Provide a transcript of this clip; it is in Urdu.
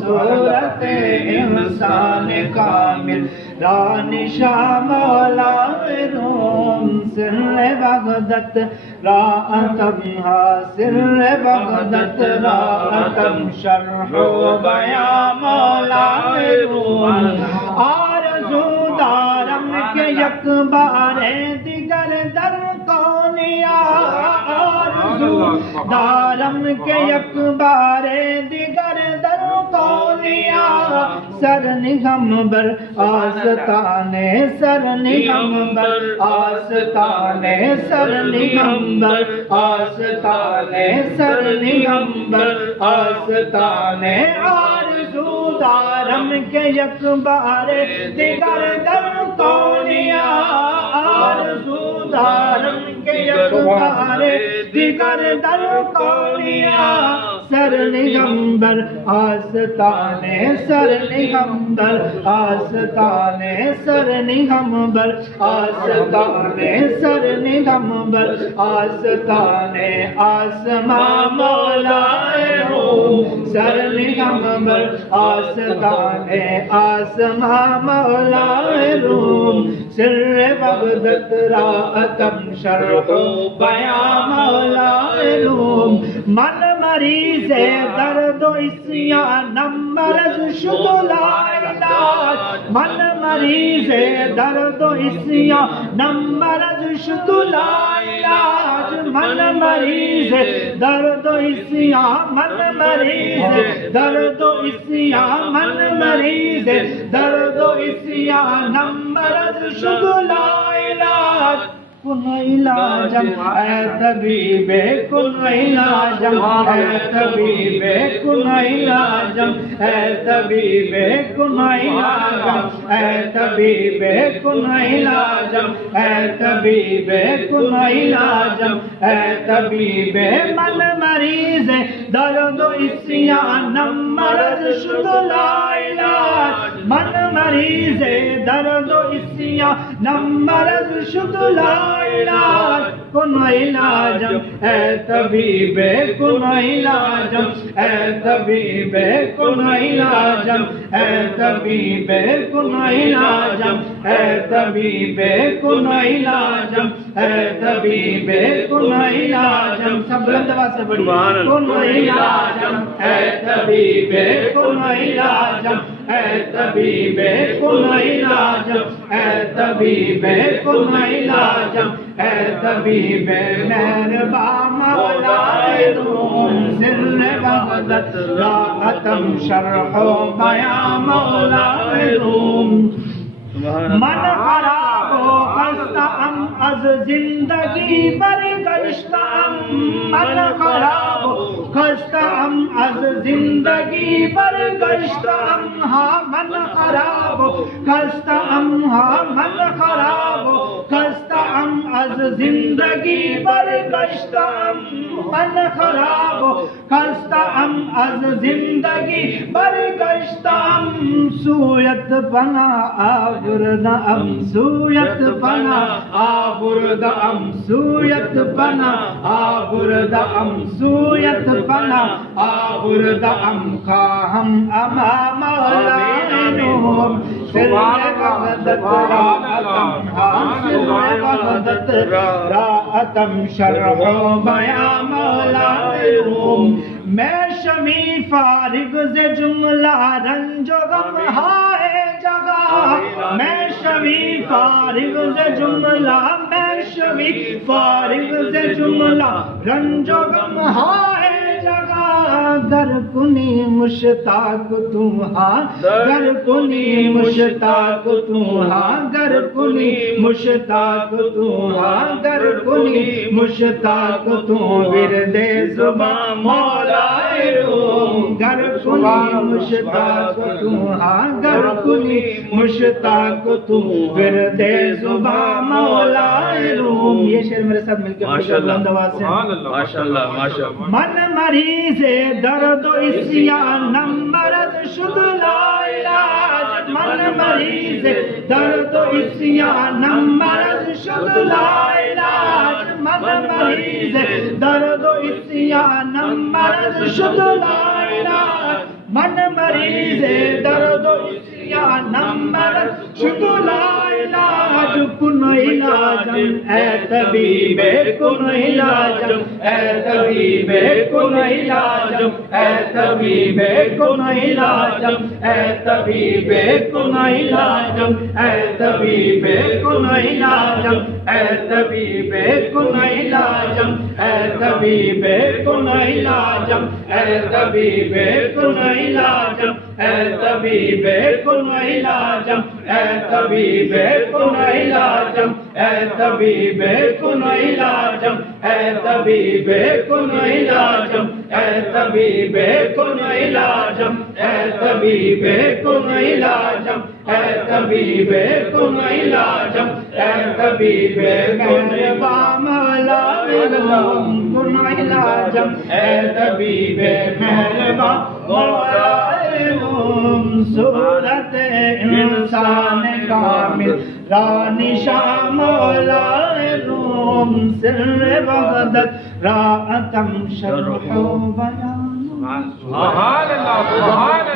صورت انسان کامل رانشا مولا روم سر وحدت راعتم سر وحدت راعتم شرح و بیان مولا روم آرزو دارم کہ یک بار دیگر در کونیا آرزو دارم کہ یک بار دیگر در کونیا سر نگم بر آستانے سر نگم بر آستانے سر نگم بر آستانے سر نگم بر آستانے آرزو دارم کہ یک بار دیگر در کونیا آرزو دارم کہ یک بار دیگر در کونیا سر نگمبر آستانے سر نگمبر آستانے سر نگمبر آستانے سر نگمبر آستانے آسماں مولائے روم سر نگمبر آستانے آسماں مولائے روم سر وحدت راعتم شرح و بیان مولائے روم من مریض درد و عصیانم مرض شد لا علاج من مریض درد و عصیانم مرض شد لا علاج من مریض درد و عصیان من مریض درد و عصیان من مریض درد و عصیانم مرض شد لا علاج کن علاجم اے طبیب کن علاجم اے طبیب کن علاجم اے طبیب کن علاجم اے طبیب کن علاجم اے طبیب کن علاجم اے طبیب من مریض درد و عصیانم مرض شد لا علاج من مریض درد و عصیانم مرض شد لا علاج کن علاجم اے طبیب کن علاجم اے طبیب کن علاجم اے طبیب کن علاجم اے طبیب کن علاجم اے طبیب کن علاجم سب بلند آواز سے پڑھیے کن علاجم اے طبیب کن علاجم اے طبیب کن علاجم اے طبیب کن علاجم اے طبیب مہربان مولائے روم سر وحدت راعتم شرح و بیان مولائے روم من خراب و خستہم از زندگی برگشتہم من خراب و خستہم از زندگی برگشتہم ہاں من خراب و خستہم ہاں من خراب و خستہم از زندگی برگشتہم من خراب و خستہم از زندگی برگشتہم سویت پناہ آوردہم سویت پناہ آوردہم سویت پناہ آوردہم سویت پناہ آوردہم خواہم امام مولائے روم سر وحدت راعتم سر وحدت راعتم شرح و بیان مولائے روم میں شمی فارغ سے جملہ رنج و غم ہائے جگہ میں شمی فارغ سے جملہ میں شمی فارغ سے جملہ رنج و غم ہائے جگہ گر کنی مشتاق تو ہاں گر کنی مشتاق تو ہاں گر کنی مشتاق تو ہاں گر کنی مشتاق تو ورد زبان مولائے روم گر کنی مشتاق تو ہاں گر کنی مشتاق تو ورد زبان مولائے روم یہ شعر میرے ساتھ مل کے بلند آواز سے ماشاءاللہ ماشاءاللہ من مریض درد و عصیانم مرض شد لا علاج من مریض درد و عصیانم مرض شد لا علاج من مریض درد و عصیانم مرض شد لا علاج من مریض درد و اسیانم مرض شد لا علاج کن علاجم اے طبیب کن علاجم اے طبیب کن علاجم اے طبیب کن علاجم اے طبیب کن علاجم اے طبیب کن علاجم اے طبیب کن علاجم اے طبیب کن علاجم اے طبیب کن علاجم اے طبیب کن علاجم اے طبیب کن علاجم اے طبیب کن علاجم اے طبیب کن علاجم اے طبیب کن علاجم اے طبیب کن علاجم اے طبیب کن علاجم اے طبیب مہربان مولا علم کن علاجم اے طبیب مہربان مولا علم صورت انسان کامل رانی شاہ مولا علم سر وحدت راعتم شرح و بیان سبحان اللہ سبحان اللہ